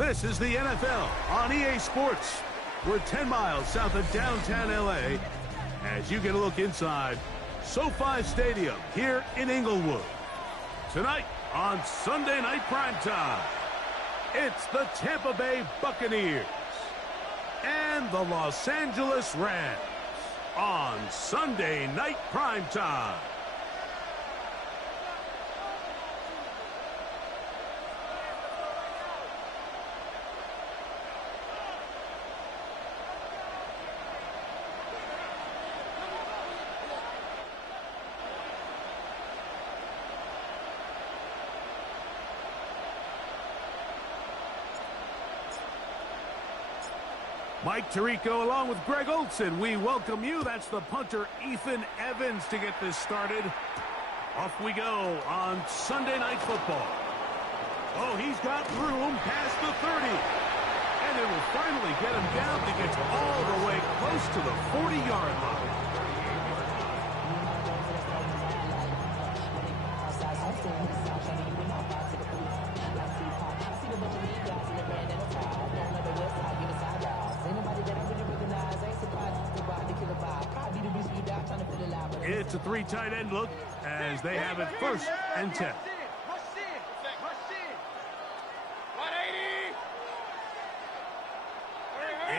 This is the NFL on EA Sports. We're 10 miles south of downtown LA as you get a look inside SoFi Stadium here in Inglewood. Tonight on Sunday Night Primetime, it's the Tampa Bay Buccaneers and the Los Angeles Rams on Sunday Night Primetime. Mike Tirico along with Greg Olson. We welcome you. That's the punter, Ethan Evans, to get this started. Off we go on Sunday Night Football. Oh, he's got room past the 30. And it will finally get him down to get all the way close to the 40-yard line. It's a three tight end look as they have it first and 10.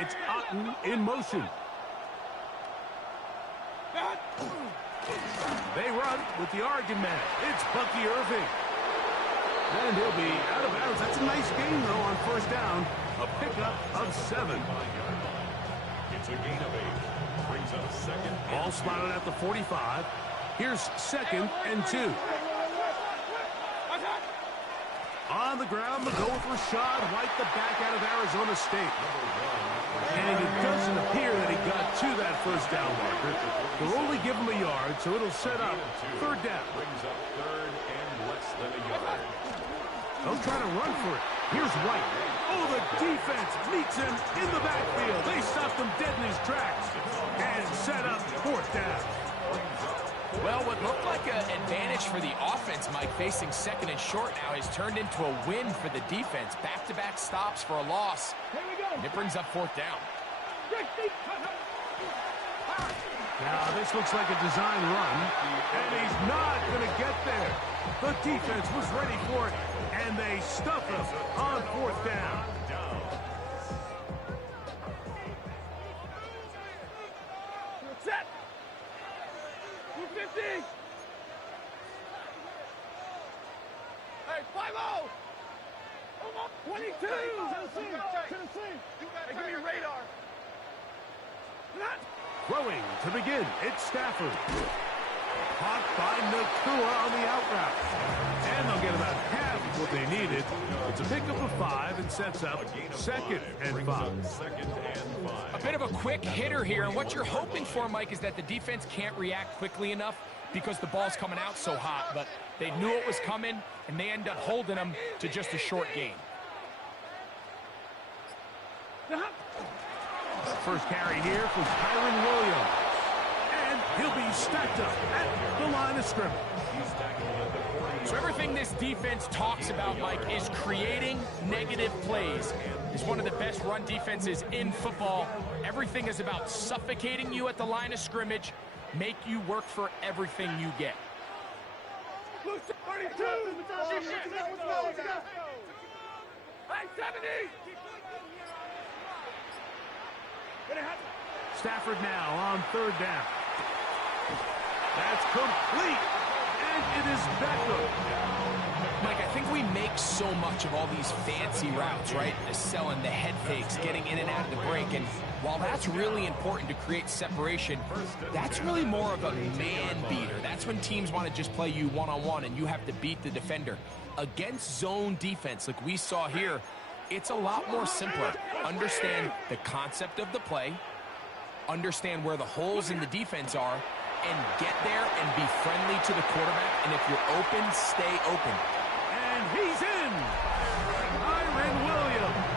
It's Otten in motion. They run with the Oregon man. It's Bucky Irving. And he'll be out of bounds. That's a nice game, though, on first down. A pickup of 7. It's a gain of 8. Brings up second. Ball spotted at the 45. Here's second and 2. On the ground, the goal with Rashad White, the back out of Arizona State. And it doesn't appear that he got to that first down marker. They'll only give him a yard, so it'll set up third down. Brings up third and less than a yard. They'll try to run for it. Here's White. Oh, the defense meets him in the backfield. They stopped him dead in his tracks and set up fourth down. Well, what looked like an advantage for the offense, Mike, facing second and short now, has turned into a win for the defense. Back-to-back stops for a loss. And it brings up fourth down. Now, this looks like a design run, and he's not going to get there. The defense was ready for it, and they stuff him on fourth down. Set. 250. Hey, 5-0. 22. Tennessee. Hey, give me your radar. Throwing to begin, it's Stafford. Caught by Nakua on the out route. And they'll get about half of what they needed. It's a pickup of 5 and sets up second and 5. A bit of a quick hitter here, and what you're hoping for, Mike, is that the defense can't react quickly enough because the ball's coming out so hot, but they knew it was coming, and they end up holding them to just a short gain. First carry here for Kyron Williams. And he'll be stacked up at the line of scrimmage. So everything this defense talks about, Mike, is creating negative plays. It's one of the best run defenses in football. Everything is about suffocating you at the line of scrimmage, make you work for everything you get. 32. Hey, 70. Stafford now on third down. That's complete, and it is Beckham. Mike, I think we make so much of all these fancy routes, right? The selling, the head fakes, getting in and out of the break. And while that's really important to create separation, that's really more of a man beater. That's when teams want to just play you one-on-one and you have to beat the defender. Against zone defense, like we saw here, it's a lot more simpler. Understand the concept of the play, understand where the holes in the defense are, and get there and be friendly to the quarterback. And if you're open, stay open. And he's in. Kyron Williams.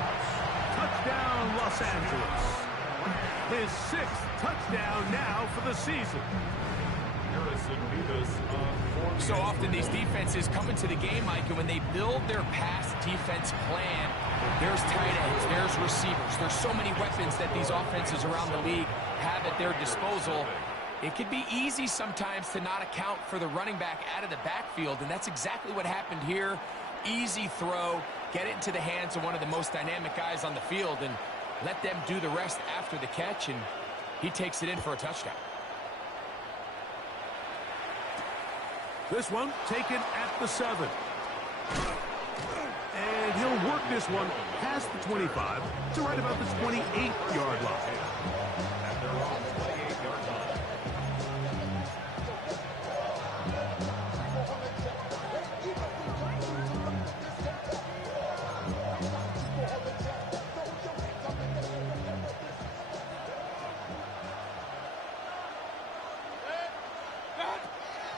Touchdown, Los Angeles. His 6th touchdown now for the season. So often these defenses come into the game, Mike, and when they build their pass defense plan, There's tight ends, there's receivers. There's so many weapons that these offenses around the league have at their disposal. It can be easy sometimes to not account for the running back out of the backfield, and that's exactly what happened here. Easy throw, get it into the hands of one of the most dynamic guys on the field, and let them do the rest after the catch, and he takes it in for a touchdown. This one taken at the 7. And he'll work this one past the 25 to right about the 28-yard line. At their own 28-yard line.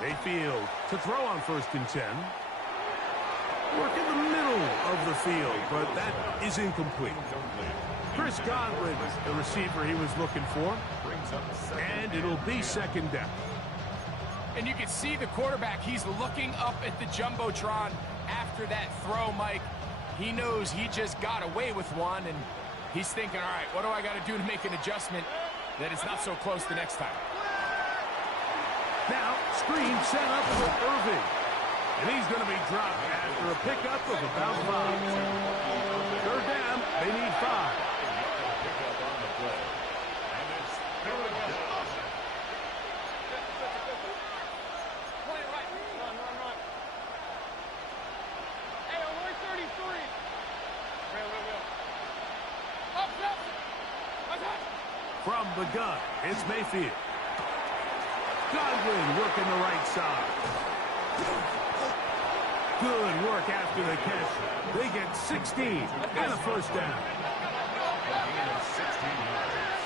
Mayfield to throw on 1st and 10. Work in the middle of the field, but that is incomplete. Chris Godwin, the receiver he was looking for, and it'll be 2nd down. And you can see the quarterback, he's looking up at the Jumbotron after that throw, Mike. He knows he just got away with one, and he's thinking, all right, what do I got to do to make an adjustment that it's not so close the next time? Now, screen set up for Irving. And he's going to be dropped after a pickup of about 5. 3rd down, they need 5. Pickup on the play. And it's 3rd down. Run. Hey, alert 33. Up. From the gun, it's Mayfield. Godwin working the right side. Good work after the catch. They get 16 and a 1st down. A gain of 16 yards.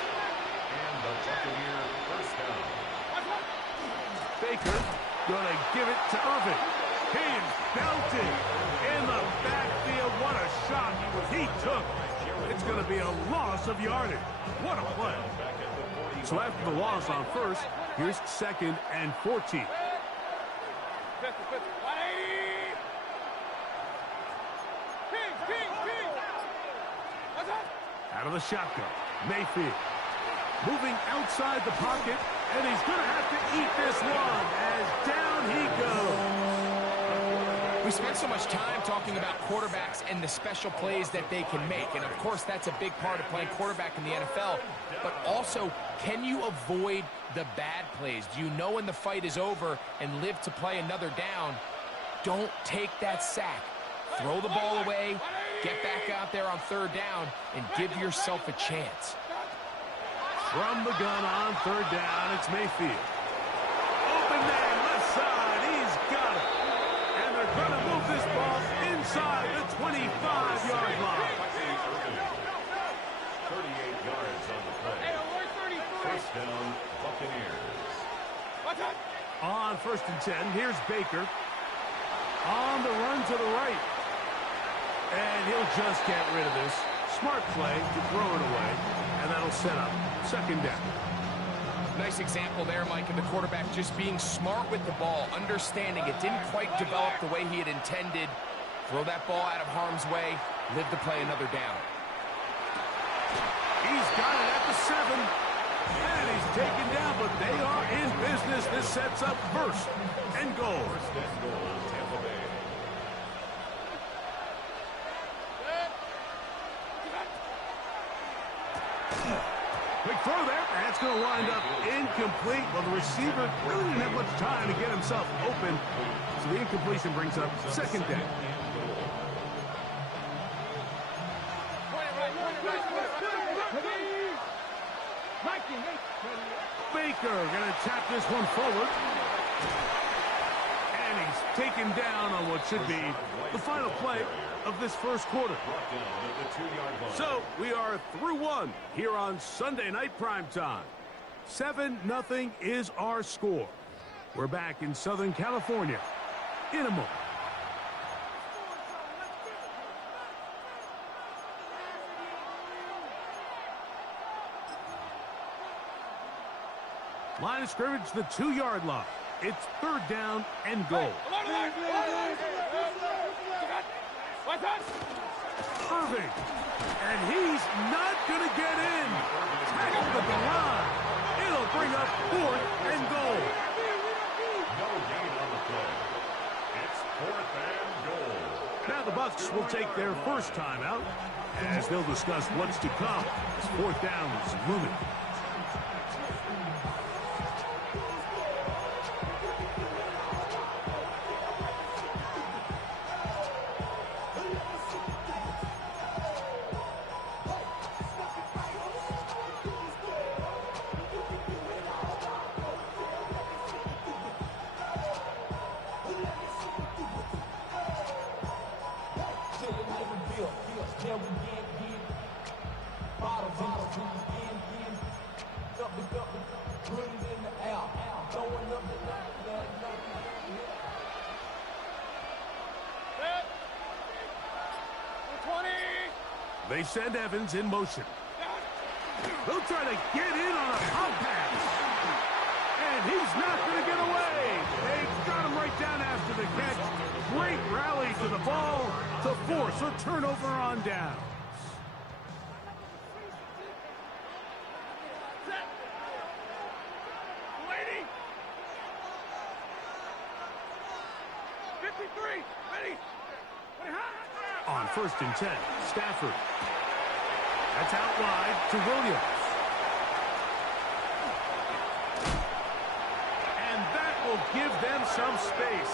And the Buccaneer 1st down. Baker gonna give it to Irving. He's belted in the backfield. What a shot he took. It's gonna be a loss of yardage. What a play. So after the loss on 1st, here's 2nd and 14. Out of the shotgun, Mayfield. Moving outside the pocket, and he's going to have to eat this one as down he goes. We spent so much time talking about quarterbacks and the special plays that they can make, and of course that's a big part of playing quarterback in the NFL, but also, can you avoid the bad plays? Do you know when the fight is over and live to play another down? Don't take that sack. Throw the ball away, get back out there on 3rd down, and give yourself a chance. From the gun on 3rd down, it's Mayfield. Open man, left side, he's got it. And they're going to move this ball inside the 25-yard line. 38 yards on the play. 1st down, Buccaneers. On 1st and 10, here's Baker. On the run to the right. And he'll just get rid of this. Smart play to throw it away. And that'll set up 2nd down. Nice example there, Mike, of the quarterback just being smart with the ball, understanding it didn't quite develop the way he had intended. Throw that ball out of harm's way, live to play another down. He's got it at the 7. And he's taken down, but they are in business. This sets up 1st and goal. 1st and goal, Tampa Bay. Quick throw there. That's going to wind up incomplete. Well, the receiver really didn't have much time to get himself open. So the incompletion brings up 2nd down. Baker going to tap this one forward. And he's taken down on what should be the final play of this 1st quarter. So we are through 1 here on Sunday Night Primetime. 7-0 is our score. We're back in Southern California in a moment. Line of scrimmage, the 2-yard line. It's 3rd down and goal. moving. And he's not going to get in. Tackled at the line. It'll bring up 4th and goal. No gain on the play. It's 4th and goal. Now the Bucs will take their first timeout as they'll discuss what's to come as 4th down is looming. They send Evans in motion. They'll try to get in on a pop pass. And he's not going to get away. They got him right down after the catch. Great rally to the ball to force a turnover on downs. On 1st and 10, Stafford. That's out wide to Williams. And that will give them some space,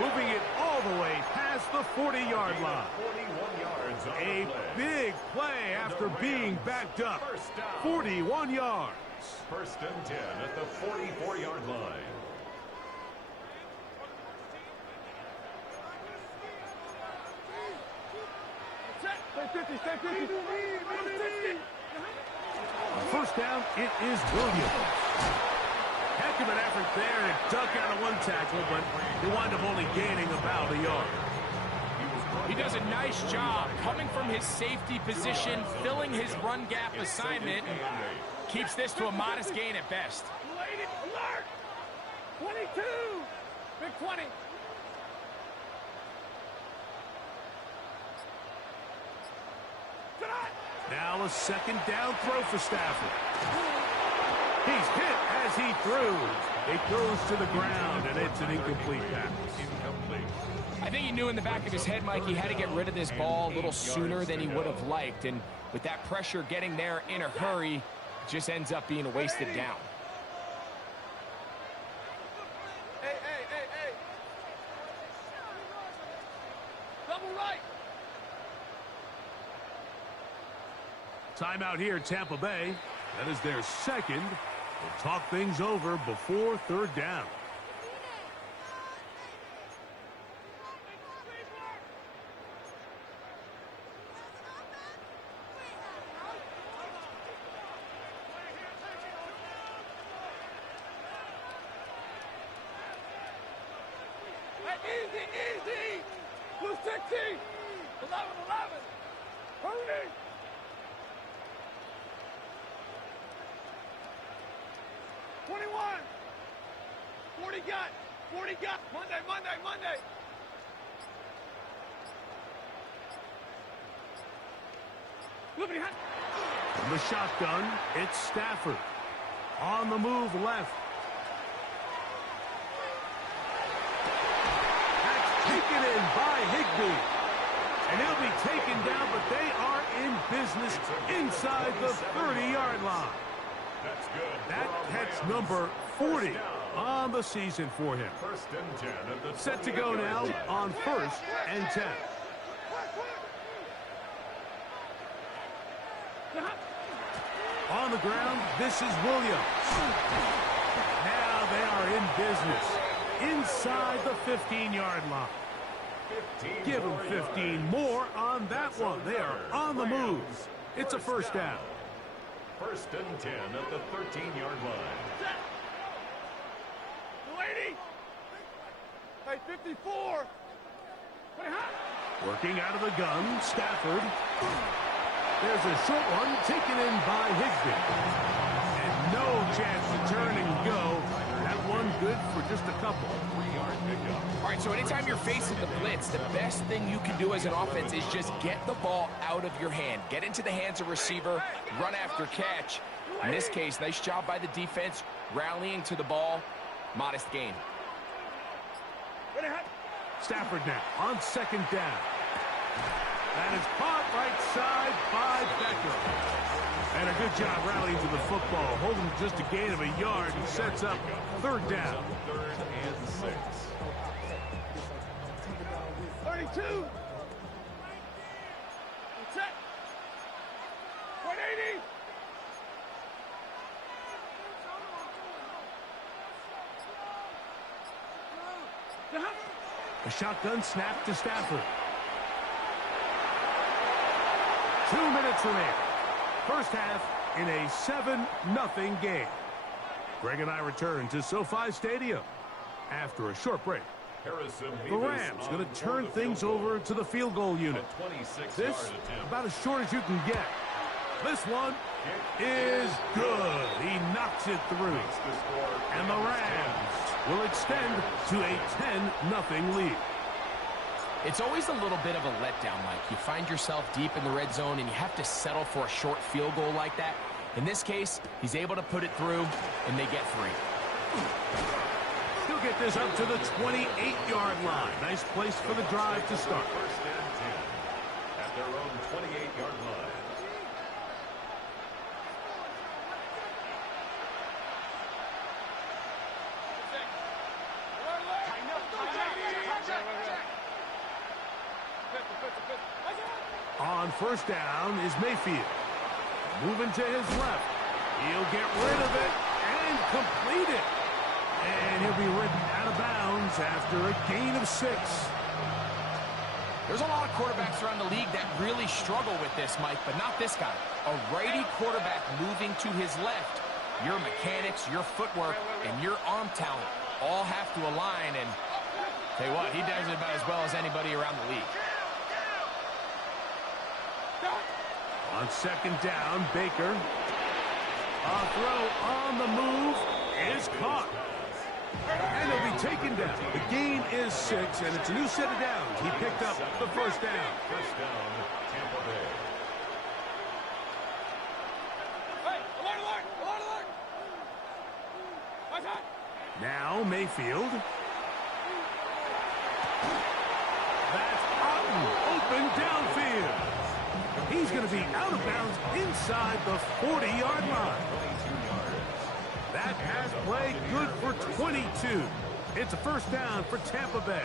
moving it all the way past the 40-yard line. 41 yards on A the play. big play after being backed up. 41 yards. 1st and 10 at the 44-yard line. On 1st down, it is Williams. Heck of an effort there to duck out of one tackle, but he wound up only gaining about a yard. He does a nice job coming from his safety position, filling his run gap assignment, and keeps this to a modest gain at best. Alert! 22! Big 20. Now a 2nd down throw for Stafford. He's hit as he throws. It goes to the ground, and it's an incomplete pass. I think he knew in the back of his head, Mike, he had to get rid of this ball a little sooner than he would have liked. And with that pressure getting there in a hurry, it just ends up being a wasted down. Hey. Double right. Timeout here, Tampa Bay. That is their 2nd. They'll talk things over before 3rd down. Easy. Blue 16. 11. Hurry. 21. 40 got. Monday. From the shotgun, it's Stafford. On the move left. That's taken in by Higbee. And he'll be taken down, but they are in business inside the 30-yard line. That's good. That catch number 40 on the season for him. 1st and 10 at the Set to go now on 1st and 10. On the ground, this is Williams. Now they are in business inside the 15-yard line. Give them 15 more on that one. They are on the move. It's a 1st down. 1st and 10 at the 13-yard line. Lady. Hey, 54. Working out of the gun, Stafford. There's a short one taken in by Higbee. And no chance to turn and go. That one good for just a couple. 3-yard pickup. All right, so anytime you're facing the blitz, the best thing you can do as an offense is just get the ball out of your hand. Get into the hands of receiver, run after catch. In this case, nice job by the defense, rallying to the ball. Modest gain. Stafford now on second down. That is caught right side by Beckham. And a good job rallying to the football, holding just a gain of a yard and sets up third down. 3rd and 6. 32. Set. 180. A shotgun snap to Stafford. 2 minutes remaining. First half in a 7-0 game. Greg and I return to SoFi Stadium after a short break. The Rams going to turn things over to the field goal unit. This about as short as you can get. This one is good. He knocks it through. And the Rams will extend to a 10-0 lead. It's always a little bit of a letdown, Mike. You find yourself deep in the red zone and you have to settle for a short field goal like that. In this case, he's able to put it through, and they get 3. He'll get this up to the 28-yard line. Nice place for the drive to start. 1st and 10 at their own 28-yard line. On first down is Mayfield. Moving to his left. He'll get rid of it and complete it. And he'll be ridden out of bounds after a gain of 6. There's a lot of quarterbacks around the league that really struggle with this, Mike, but not this guy. A righty quarterback moving to his left. Your mechanics, your footwork, and your arm talent all have to align, and tell you what, he does it about as well as anybody around the league. On second down, Baker. A throw on the move is caught. And he'll be taken down. The gain is 6, and it's a new set of downs. He picked up the first down. First down, Tampa Bay. Hey, alert, alert, alert, alert. Now Mayfield. That's Otten, open downfield. He's going to be out of bounds inside the 40-yard line. That pass play good for 22. It's a first down for Tampa Bay.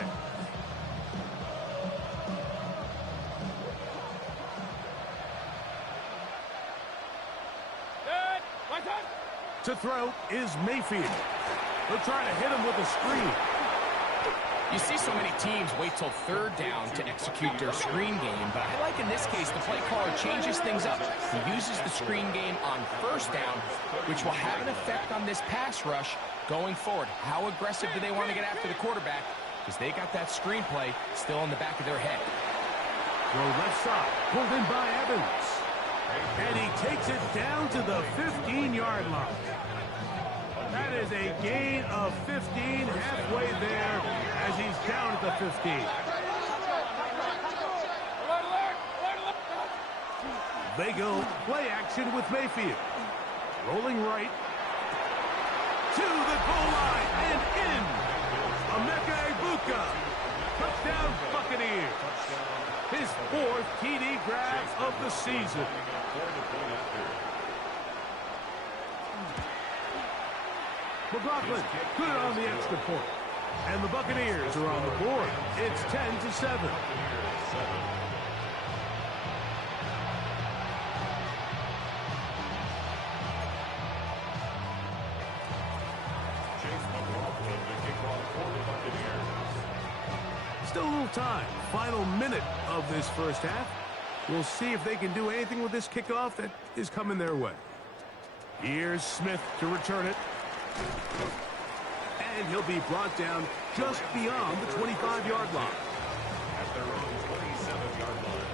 To throw is Mayfield. They'll try to hit him with a screen. You see so many teams wait till third down to execute their screen game, but I like in this case the play caller changes things up. He uses the screen game on first down, which will have an effect on this pass rush going forward. How aggressive do they want to get after the quarterback? Because they got that screen play still in the back of their head. Throw left side, pulled in by Evans. And he takes it down to the 15-yard line. That is a gain of 15, halfway there as he's down at the 15. They go play action with Mayfield. Rolling right to the goal line and in. Emeka Egbuka. Touchdown Buccaneers. His 4th TD grab of the season. McLaughlin put it on the extra point. And the Buccaneers are on the board. It's 10-7. Still a little time. Final minute of this first half. We'll see if they can do anything with this kickoff that is coming their way. Here's Smith to return it. And he'll be brought down just beyond the 25-yard line. At their own 27-yard line.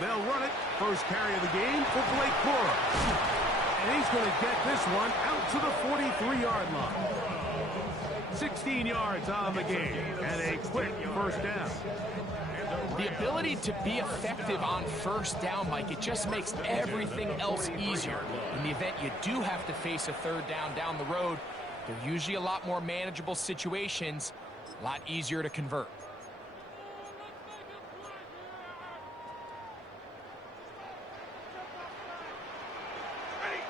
They'll run it. First carry of the game for Blake Cora. And he's going to get this one out to the 43-yard line. 16 yards on the game and a quick first down. The ability to be effective on first down, Mike, it just makes everything else easier. In the event you do have to face a third down the road, they're usually a lot more manageable situations, a lot easier to convert. Ready.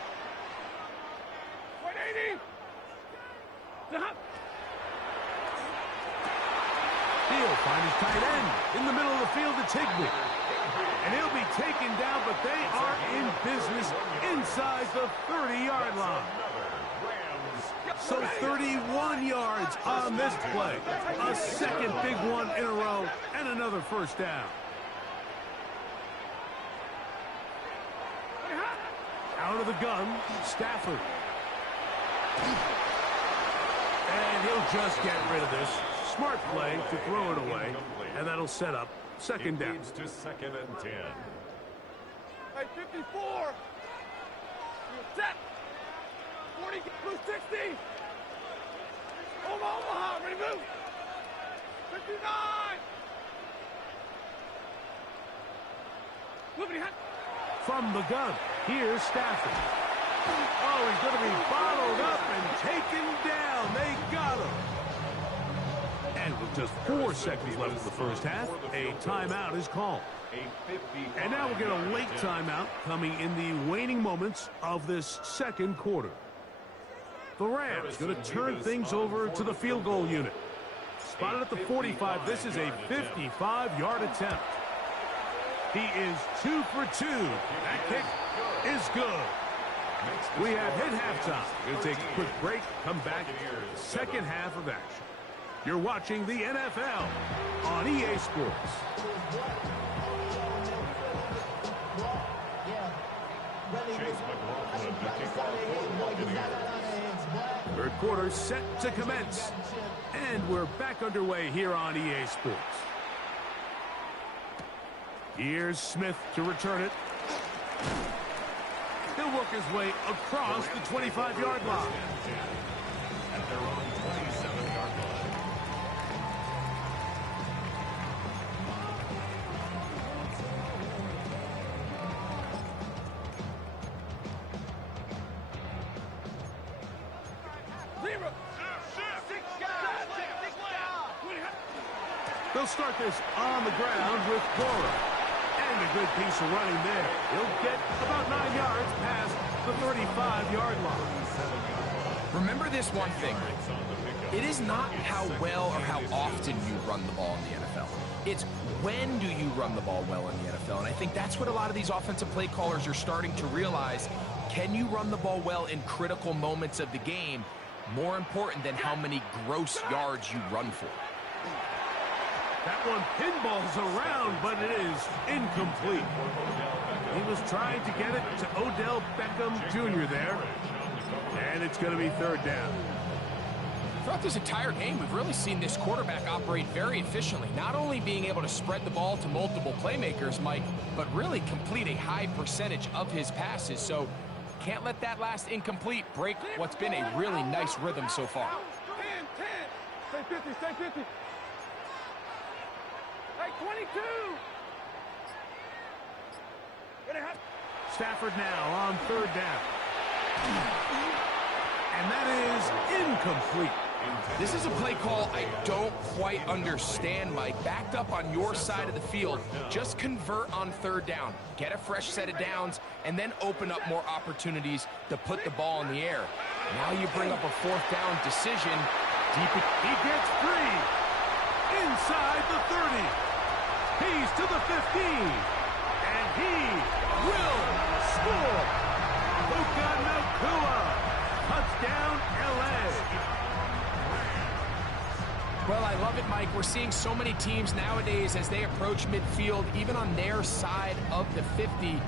180. Stop. He'll find his tight end in the middle of the field to Tigbee. And he'll be taken down, but they are in business inside the 30-yard line. So 31 yards on this play. A second big one in a row and another first down. Out of the gun, Stafford. And he'll just get rid of this. Smart play to throw it away, and that'll set up second down. Leads to second and 10. Hey, 54. Set. 40, blue 60. Omaha, ready to move. 59. Moving ahead. From the gun, here's Stafford. Oh, he's going to be bottled up and taken down. They got him. And with just 4 seconds left in the first half, a timeout is called. And now we'll get a late timeout coming in the waning moments of this second quarter. The Rams going to turn things over to the field goal unit. Spotted at the 45. This is a 55-yard attempt. He is 2 for 2. That kick is good. We have hit halftime. We'll take a quick break, come back, second half of action. You're watching the NFL on EA Sports. Third quarter set to commence. And we're back underway here on EA Sports. Here's Smith to return it. He'll work his way across the 25-yard line. At their own 27-yard line. Zero. They'll start this on the ground with Cora. And a good piece of running there. He'll get about 9 yards past the 35-yard line. Remember this one thing. It is not how well or how often you run the ball in the NFL. It's when do you run the ball well in the NFL. And I think that's what a lot of these offensive play callers are starting to realize. Can you run the ball well in critical moments of the game? More important than how many gross yards you run for. That one pinballs around, but it is incomplete. He was trying to get it to Odell Beckham Jr. there. And it's going to be third down. Throughout this entire game, we've really seen this quarterback operate very efficiently. Not only being able to spread the ball to multiple playmakers, Mike, but really complete a high percentage of his passes. So can't let that last incomplete break what's been a really nice rhythm so far. 10. Stay 50, stay 50. Hey, 22. Stafford now on third down. And that is incomplete. This is a play call I don't quite understand, Mike. Backed up on your side of the field, just convert on third down. Get a fresh set of downs, and then open up more opportunities to put the ball in the air. Now you bring up a fourth down decision. He gets free. Inside the 30. He's to the 15. And he will score. Puka Nacua. Touchdown, L.A. Well, I love it, Mike. We're seeing so many teams nowadays as they approach midfield, even on their side of the 50,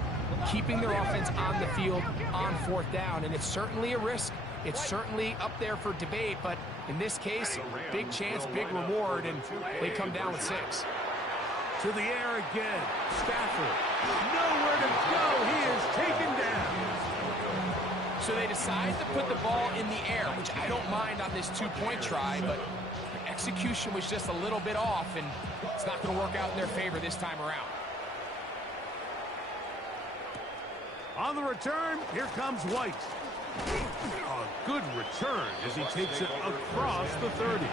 keeping their offense on the field on fourth down. And it's certainly a risk. It's certainly up there for debate, but in this case, big chance, big reward, and they come down with 6. To the air again. Stafford. Nowhere to go. He is taken down. So they decide to put the ball in the air, which I don't mind on this two-point try, but the execution was just a little bit off, and it's not going to work out in their favor this time around. On the return, here comes White. A good return as he takes it across the 30.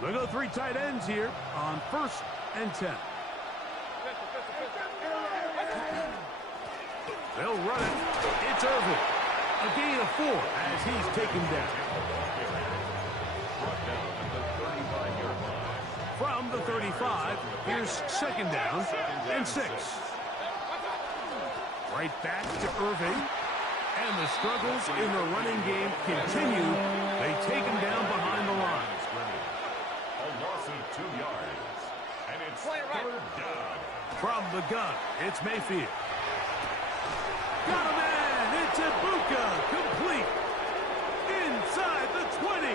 They go three tight ends here on 1st and 10. They'll run it. It's Irvin. A gain of 4 as he's taken down. From the 35, here's 2nd down and 6. Right back to Irving. And the struggles in the running game continue. They take him down behind the line. A loss of 2 yards. And it's 3rd down. From the gun, it's Mayfield. Got a man. It's Ibuka. Complete. Inside the 20.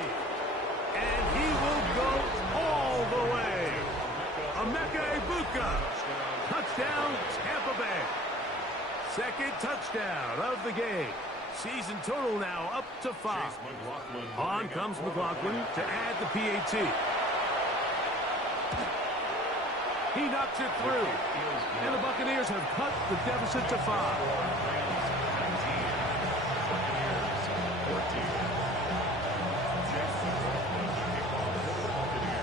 And he will go all the way. Emeka Ibuka. Touchdown, Tampa Bay. 2nd touchdown of the game. Season total now up to 5. On comes McLaughlin to add the PAT. He knocks it through. And the Buccaneers have cut the deficit to 5.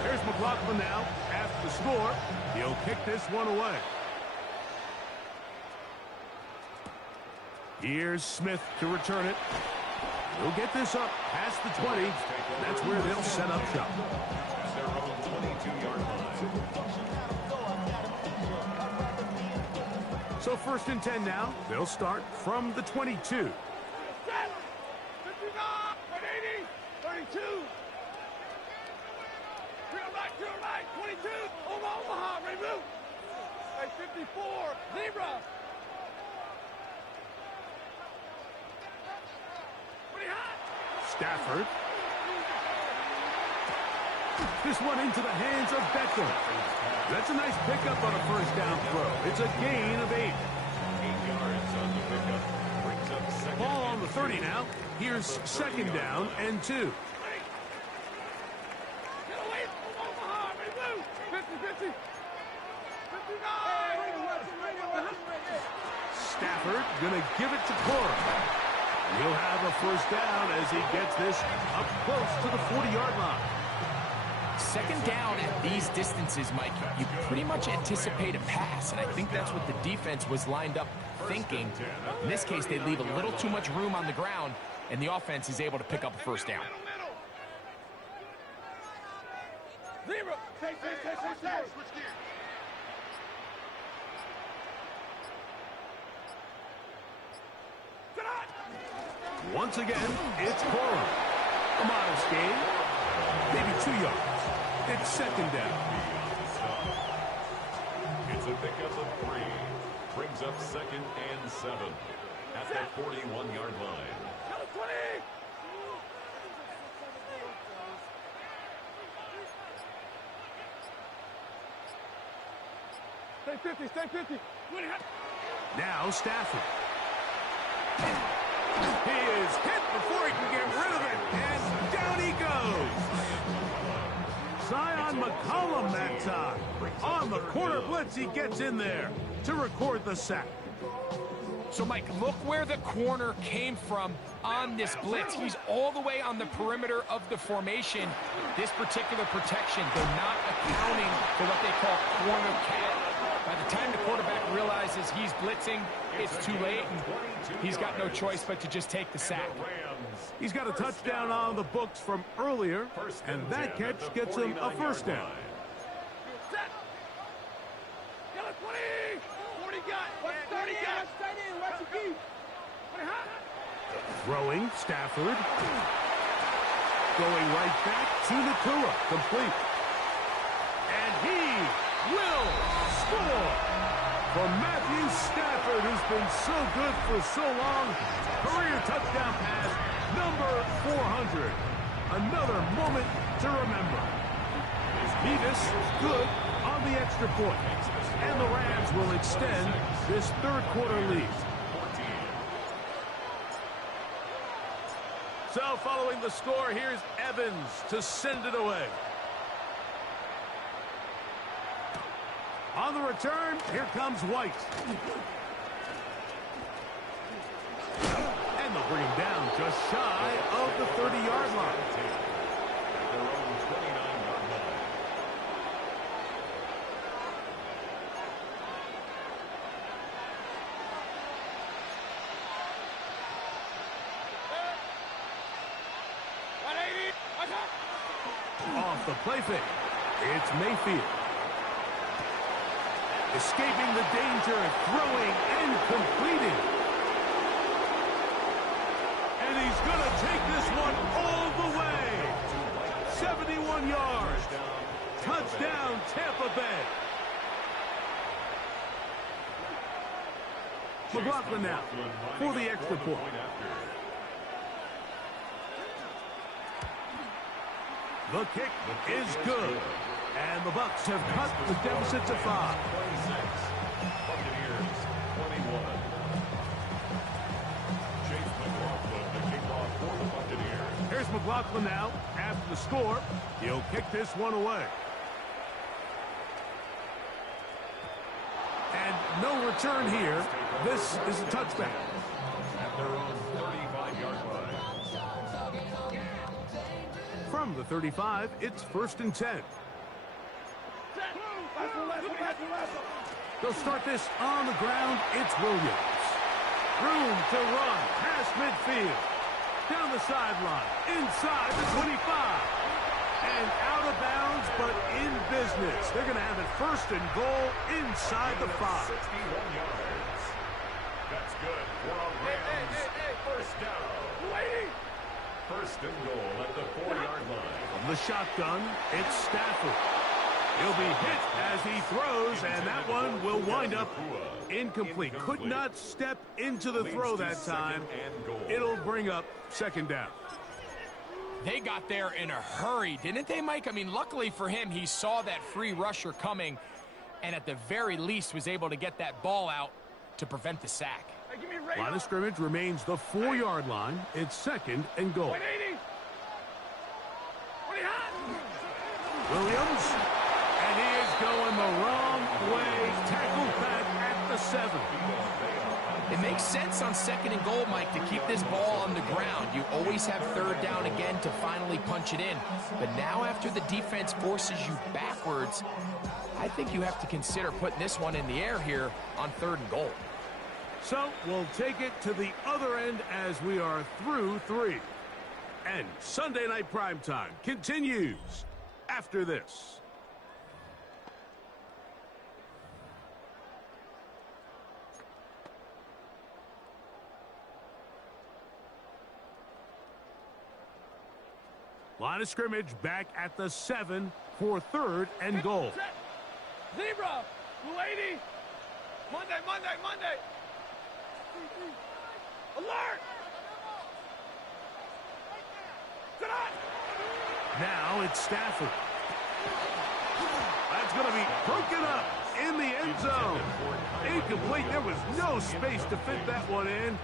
Here's McLaughlin now. After the score, he'll kick this one away. Here's Smith to return it. He'll get this up past the 20. That's where they'll set up shop. At their own 22-yard line. So 1st and 10 now. They'll start from the 22. 59, 180, 32. Drill right, 22. Omaha, ready move. Hey, 54, Libra. Pretty hot. Stafford. This one into the hands of Beckham. That's a nice pickup on a 1st down throw. It's a gain of 8. 8 yards on the pickup. Brings up 2nd. Ball on the 30 now. Here's 2nd down and 2. Get away from Omaha, ready move. 50, 50. 59. Stafford gonna give it to Cora. He'll have a 1st down as he gets this up close to the 40-yard line. 2nd down at these distances, Mike, you pretty much anticipate a pass, and I think that's what the defense was lined up thinking. In this case, they leave a little too much room on the ground, and the offense is able to pick up a 1st down. Libra. Stay. Once again, it's Cora. A modest gain, maybe 2 yards. It's 2nd down. It's a pickup of 3. Brings up 2nd and 7 at the 41-yard line. 20. Stay 50. Now Stafford. He is hit before he can get rid of it, and down he goes. Zion McCollum that time. On the corner blitz, he gets in there to record the sack. So, Mike, look where the corner came from on this blitz. He's all the way on the perimeter of the formation. This particular protection, they're not accounting for what they call corner cat. By the time the quarterback realizes he's blitzing, it's too late, and he's got no choice but to just take the sack. He's got a touchdown on the books from earlier, and that catch gets him a 1st down. Set. 20. 40 got. 30 got. Stay in. Watch your feet. Throwing, Stafford. Going right back to Nakua. Complete. And he for Matthew Stafford, who's been so good for so long. Career touchdown pass, number 400. Another moment to remember. Beavis good on the extra point. And the Rams will extend this third quarter lead. So following the score, here's Evans to send it away. On the return, here comes White. And they'll bring him down just shy of the 30-yard line. At their own 29-yard line. Off the play fake, it's Mayfield. Escaping the danger, throwing and completing. And he's going to take this one all the way. 71 yards. Touchdown, Tampa Bay. McLaughlin now for the extra point. The kick is good. And the Bucs have cut the deficit to 5. 26. Buccaneers, 21. Chase McLaughlin, the kickoff for the Buccaneers. Here's McLaughlin now. After the score, he'll kick this one away. And no return here. This is a touchback. At their own 35-yard line. From the 35, it's 1st and 10. They'll start this on the ground. It's Williams. Room to run past midfield. Down the sideline. Inside the 25. And out of bounds, but in business. They're going to have it 1st and goal inside the 5. 61 yards. That's good for a Rams. First down. First and goal at the 4-yard line. From the shotgun, it's Stafford. He'll be hit as he throws, and that one will wind up incomplete. Could not step into the throw that time. It'll bring up 2nd down. They got there in a hurry, didn't they, Mike? I mean, luckily for him, he saw that free rusher coming, and at the very least was able to get that ball out to prevent the sack. Line of scrimmage remains the 4-yard line. It's 2nd and goal. Williams, and he is going the wrong way. Tackled back at the 7. It makes sense on 2nd and goal, Mike, to keep this ball on the ground. You always have 3rd down again to finally punch it in. But now after the defense forces you backwards, I think you have to consider putting this one in the air here on 3rd and goal. So we'll take it to the other end as we are through 3. And Sunday Night Primetime continues after this. Line of scrimmage back at the 7 for 3rd and goal. Zebra, 280. Monday. Alert! Now it's Stafford. That's going to be broken up in the end zone. Incomplete. There was no space to fit that one in.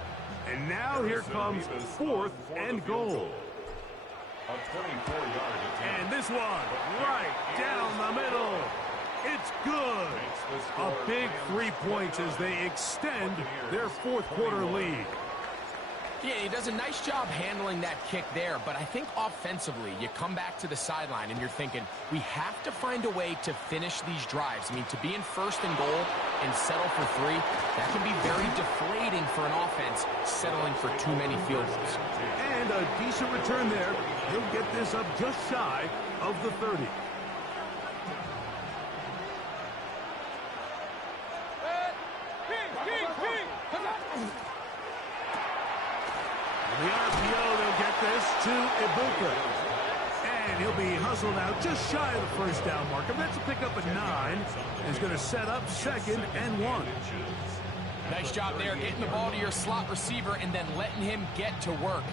And now here comes 4th and goal. A 24-yard attempt. And this one right down the middle. It's good. A big 3 points as they extend their 4th quarter lead. Yeah, he does a nice job handling that kick there, but I think offensively, you come back to the sideline and you're thinking, we have to find a way to finish these drives. I mean, to be in 1st and goal and settle for 3, that can be very deflating for an offense settling for too many field goals. And a decent return there. He'll get this up just shy of the 30. The RPO, they'll get this to Ibuka. And he'll be hustled out just shy of the 1st down marker. That's a pickup at 9 as going to set up 2nd and 1. Nice job there, getting the ball to your slot receiver and then letting him get to work.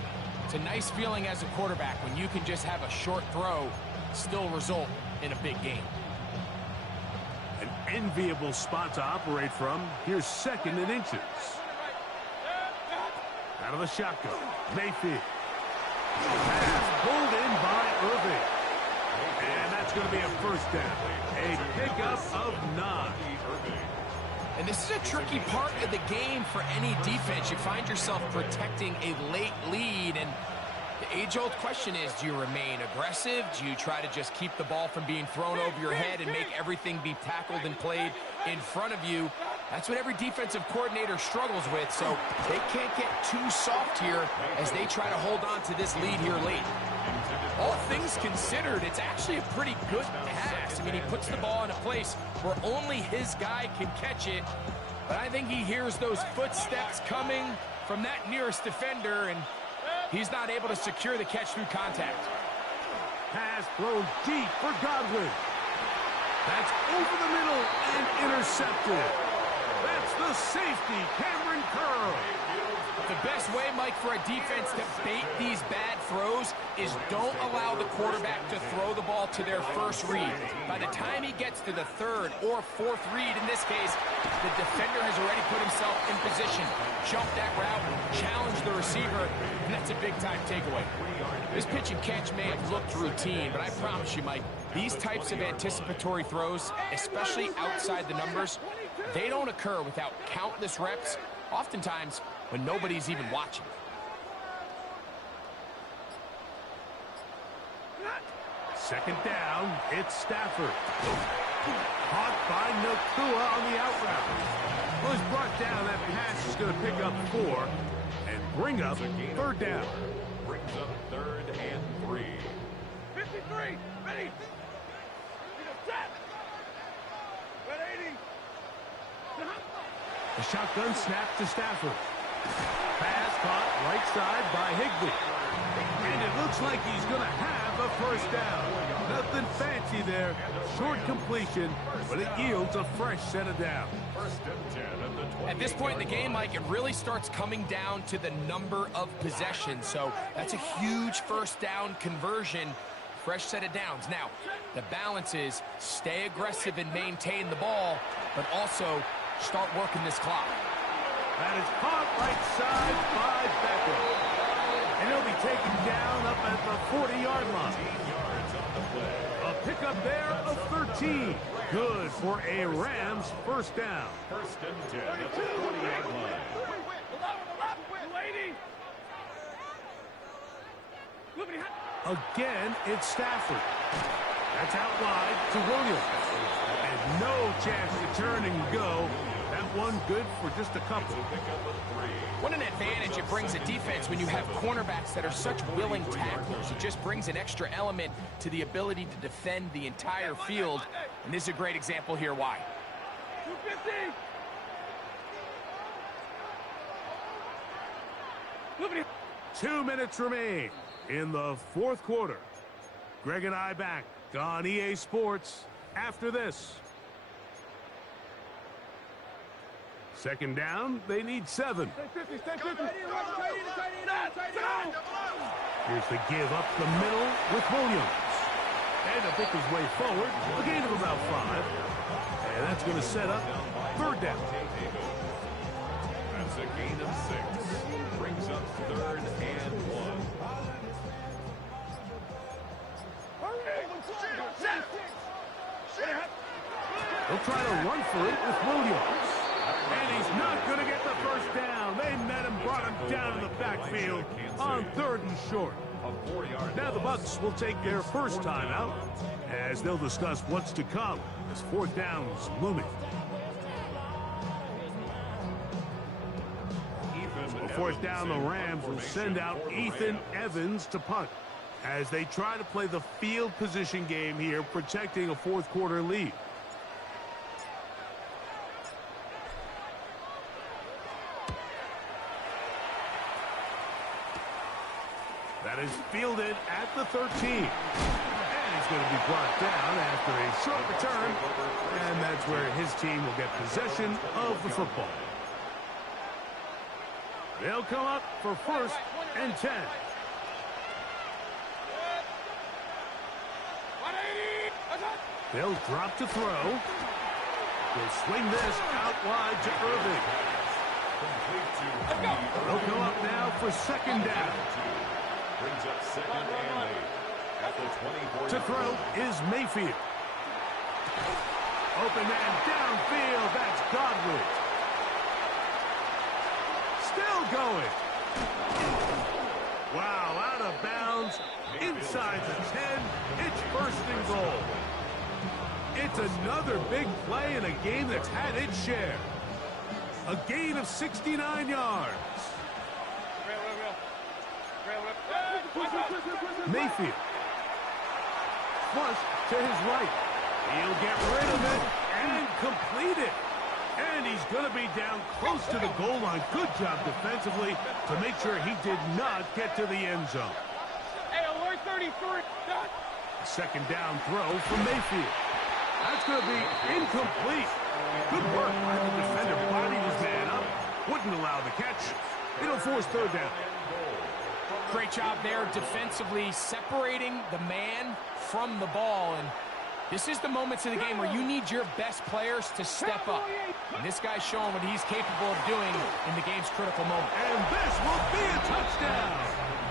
It's a nice feeling as a quarterback when you can just have a short throw still result in a big game. An enviable spot to operate from. Here's 2nd and inches. Out of the shotgun, Mayfield. Pass pulled in by Irving. And that's going to be a 1st down. A pickup of 9. And this is a tricky part of the game for any defense. You find yourself protecting a late lead, and the age-old question is, do you remain aggressive? Do you try to just keep the ball from being thrown over your head and make everything be tackled and played in front of you? That's what every defensive coordinator struggles with, so they can't get too soft here as they try to hold on to this lead here late. All things considered, it's actually a pretty good pass. I mean, he puts the ball in a place where only his guy can catch it, but I think he hears those footsteps coming from that nearest defender, and he's not able to secure the catch through contact. Pass thrown deep for Godwin. That's over the middle and intercepted. That's the safety, Cameron Curl. The best way, Mike, for a defense to bait these bad throws is don't allow the quarterback to throw the ball to their first read. By the time he gets to the 3rd or 4th read, in this case, the defender has already put himself in position, jump that route, challenge the receiver, and that's a big-time takeaway. This pitch and catch may have looked routine, but I promise you, Mike, these types of anticipatory throws, especially outside the numbers, they don't occur without countless reps, oftentimes when nobody's even watching. Second down, it's Stafford. Caught by Nakua on the out route. Well, he's brought down. That pass is going to pick up 4 and bring up 3rd down. Brings up 3rd and 3. 53, ready. Set. 180. The shotgun snap to Stafford. Pass caught right side by Higbee. And it looks like he's going to have a 1st down. Nothing fancy there. Short completion, but it yields a fresh set of downs. 1st and 10 at the 20. At this point in the game, Mike, it really starts coming down to the number of possessions. So that's a huge 1st down conversion. Fresh set of downs. Now, the balance is stay aggressive and maintain the ball, but also start working this clock. That is caught right side by Beckham. And he'll be taken down up at the 40-yard line. A pickup there of 13. Good for a Rams 1st down. 1st and 10 at the 40-yard line. Again, it's Stafford. That's out wide to Williams. And no chance to turn and go. That one good for just a couple. What an advantage it brings a defense when you have cornerbacks that are such willing tacklers. It just brings an extra element to the ability to defend the entire field. And this is a great example here why. 250. 2 minutes remain in the 4th quarter. Greg and I back on EA Sports after this. 2nd down, they need 7. Here's the give up the middle with Williams. And to pick his way forward, a gain of about 5. And that's going to set up 3rd down. That's a gain of 6. Brings up 3rd and 1. They'll try to run for it with Williams. And he's not going to get the 1st down. They met him, brought him down in the backfield on 3rd and short. Now the Bucs will take their 1st timeout as they'll discuss what's to come as 4th down is looming. On 4th down, the Rams will send out Ethan Evans to punt as they try to play the field position game here, protecting a 4th quarter lead. That is fielded at the 13. And he's going to be brought down after a short return, and that's where his team will get possession of the football. They'll come up for 1st and 10. They'll drop to throw. They'll swing this out wide to Irving. They'll come up now for 2nd down. Brings up 2nd and 8 at the 24. To throw is Mayfield. Open man downfield. That's Godwin. Still going. Wow, out of bounds. Inside the 10. It's 1st and goal. It's another big play in a game that's had its share. A gain of 69 yards. Mayfield. Flush to his right. He'll get rid of it and complete it. And he's going to be down close to the goal line. Good job defensively to make sure he did not get to the end zone. Hey, alert 33. 2nd down throw from Mayfield. That's going to be incomplete. Good work by the defender. Bodied his man up. Wouldn't allow the catch. It'll force 3rd down. Great job there defensively, separating the man from the ball. And this is the moments of the game where you need your best players to step up. And this guy's showing what he's capable of doing in the game's critical moment. And this will be a touchdown.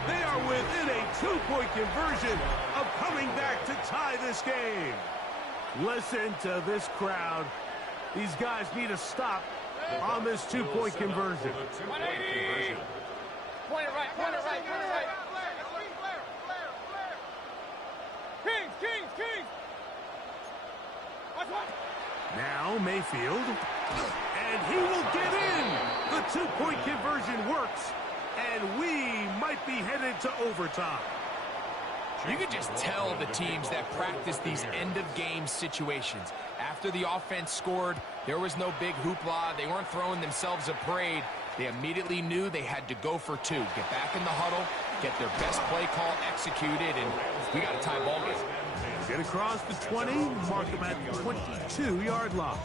They are within a 2-point conversion of coming back to tie this game. Listen to this crowd. These guys need a stop on this 2-point conversion. 180. Point it right, point it right, point it right. Kings, Kings, Kings. Watch, watch. Now Mayfield. And he will get in. The 2-point conversion works. And we might be headed to overtime. You can just tell the teams that practice these end-of-game situations. After the offense scored, there was no big hoopla. They weren't throwing themselves a parade. They immediately knew they had to go for 2. Get back in the huddle, get their best play call executed, and we got a tie ball game. Get across the 20, mark them at the 22-yard line.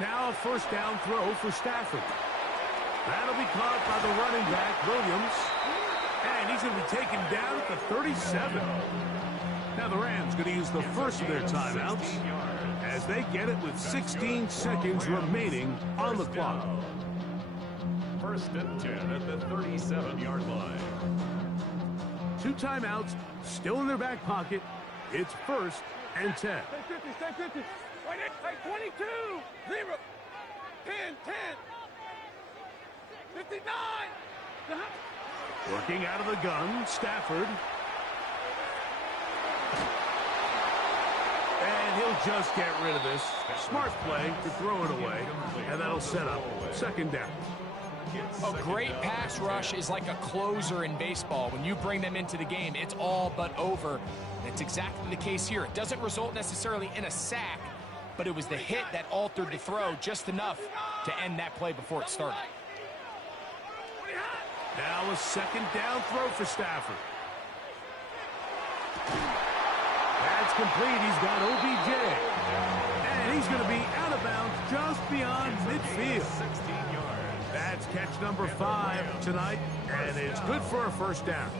Now a 1st down throw for Stafford. That'll be caught by the running back, Williams. And he's going to be taken down at the 37. Now the Rams going to use the first of their timeouts as they get it with 16 seconds remaining on the clock. 1st and 10 at the 37-yard line. 2 timeouts still in their back pocket. It's 1st and 10. Stay 50, stay 50. Wait, hey, 22, 0, 10, 10, 59. Working out of the gun, Stafford. And he'll just get rid of this. Smart play to throw it away, and that'll set up 2nd down. A great pass rush is like a closer in baseball. When you bring them into the game, it's all but over. That's exactly the case here. It doesn't result necessarily in a sack, but it was the hit that altered the throw just enough to end that play before it started. Now a 2nd down throw for Stafford. That's complete. He's got OBJ. And he's going to be out of bounds just beyond midfield. 16 yards. That's catch number 5 tonight, and it's good for a 1st down.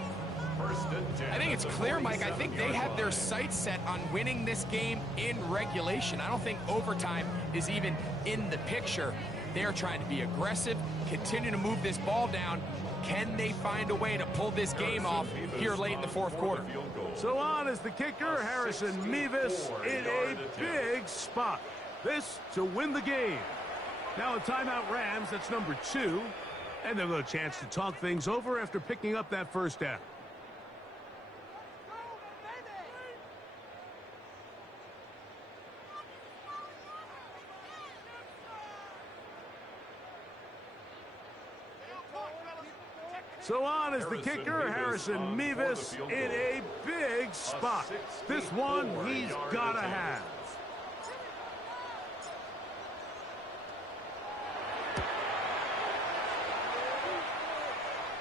1st and 10. I think it's clear, Mike. I think they have their sights set on winning this game in regulation. I don't think overtime is even in the picture. They're trying to be aggressive, continue to move this ball down. Can they find a way to pull this game off here late in the 4th quarter? So on is the kicker, Harrison Mevis, in a big spot. This to win the game. Now a timeout Rams, that's number 2. And they'll have a chance to talk things over after picking up that 1st down. So on is the kicker, Harrison Mevis, in a big spot. This one he's got to have.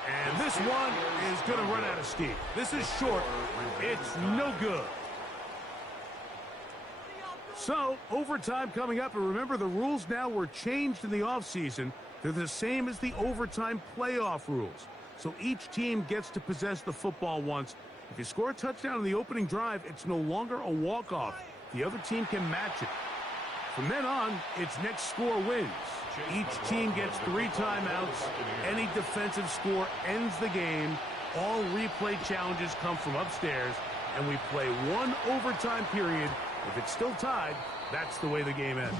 And this one is going to run out of steam. This is short. It's no good. So, overtime coming up. And remember, the rules now were changed in the offseason. They're the same as the overtime playoff rules. So each team gets to possess the football once. If you score a touchdown in the opening drive, it's no longer a walk-off. The other team can match it. From then on, it's next score wins. Each team gets 3 timeouts. Any defensive score ends the game. All replay challenges come from upstairs, and we play 1 overtime period. If it's still tied, that's the way the game ends.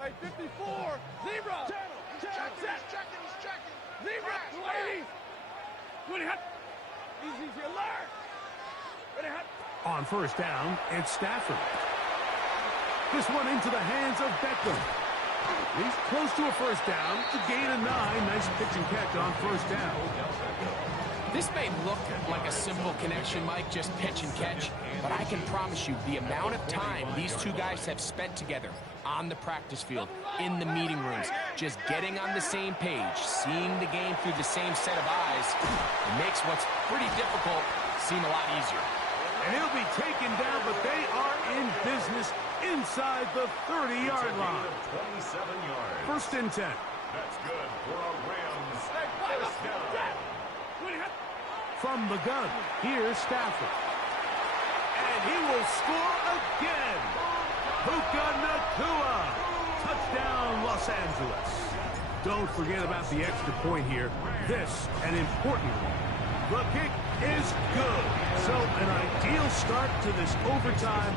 Hey, 54, zebra. He's checking. Zebra, lady. Ready, hut. Easy, alert. Ready, hut. On first down, it's Stafford. This one into the hands of Beckham. He's close to a first down. To gain a 9. Nice pitch and catch on first down. This may look like a simple connection, Mike, just pitch and catch, but I can promise you the amount of time these two guys have spent together on the practice field, in the meeting rooms, just getting on the same page, seeing the game through the same set of eyes, it makes what's pretty difficult seem a lot easier. And he'll be taken down, but they are in business inside the 30-yard line. 27 yards. First and 10. That's good for a Rams first down. From the gun, here's Stafford. And he will score again. Puka Nacua. Touchdown, Los Angeles. Don't forget about the extra point here. This, an important one. The kick is good. So an ideal start to this overtime.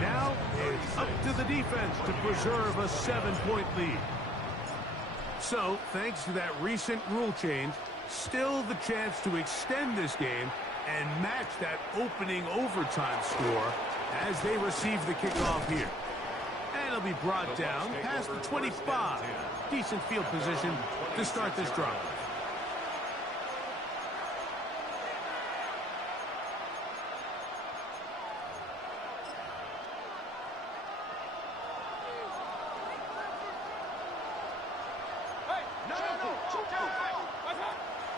Now it's up to the defense to preserve a 7-point lead. So, thanks to that recent rule change, still the chance to extend this game and match that opening overtime score as they receive the kickoff here. And it'll be brought down past the 25. Decent field position to start this drive.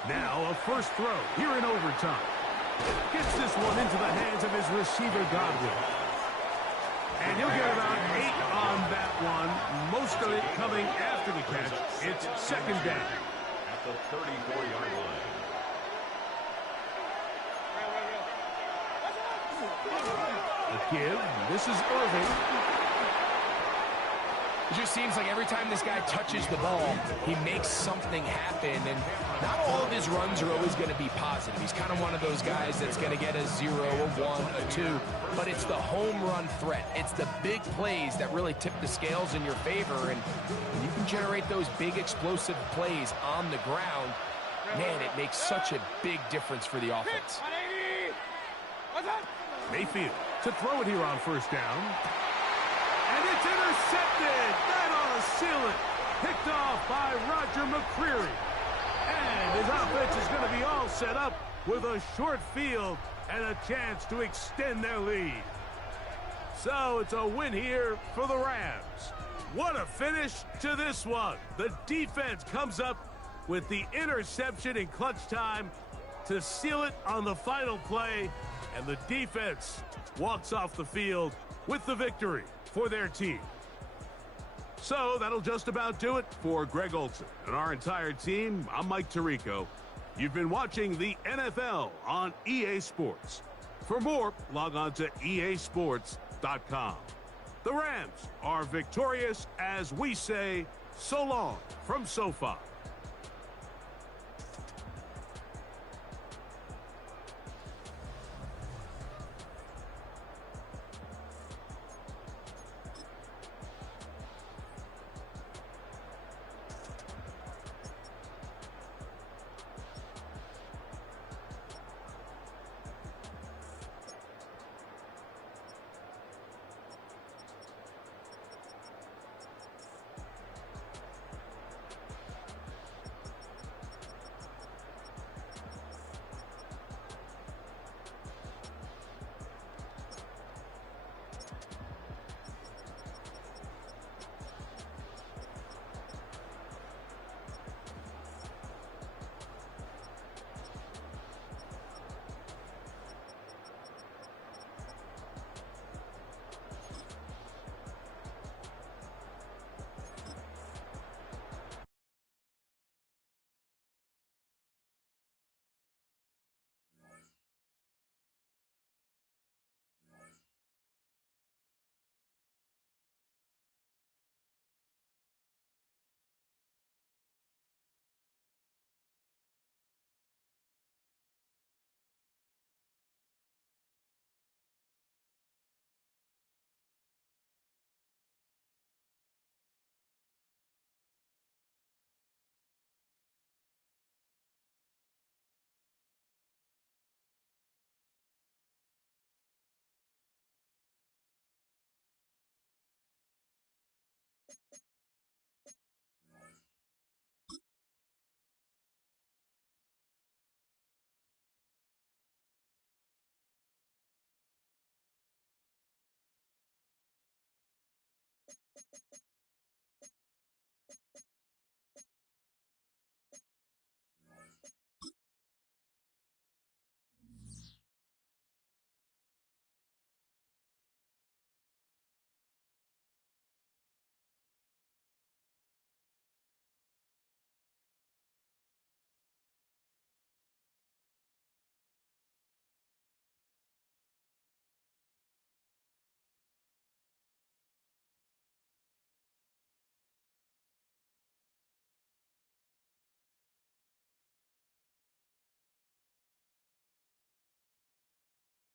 Now a first throw here in overtime. Gets this one into the hands of his receiver, Godwin. And he'll get about 8 on that one. Most of it coming after the catch. It's second down. At the 34-yard line. A give. This is Irving. It just seems like every time this guy touches the ball, he makes something happen, and not all of his runs are always going to be positive. He's kind of one of those guys that's going to get a 0, a 1, a 2, but it's the home run threat. It's the big plays that really tip the scales in your favor, and when you can generate those big explosive plays on the ground, man, it makes such a big difference for the offense. Mayfield to throw it here on first down. And it's intercepted. That ought to seal it. Picked off by Roger McCreary. And his offense is going to be all set up with a short field and a chance to extend their lead. So it's a win here for the Rams. What a finish to this one. The defense comes up with the interception in clutch time to seal it on the final play. And the defense walks off the field with the victory for their team. So that'll just about do it for Greg Olson and our entire team. I'm Mike Tirico. You've been watching the NFL on EA Sports. For more, log on to easports.com. The Rams are victorious as we say so long from SoFi.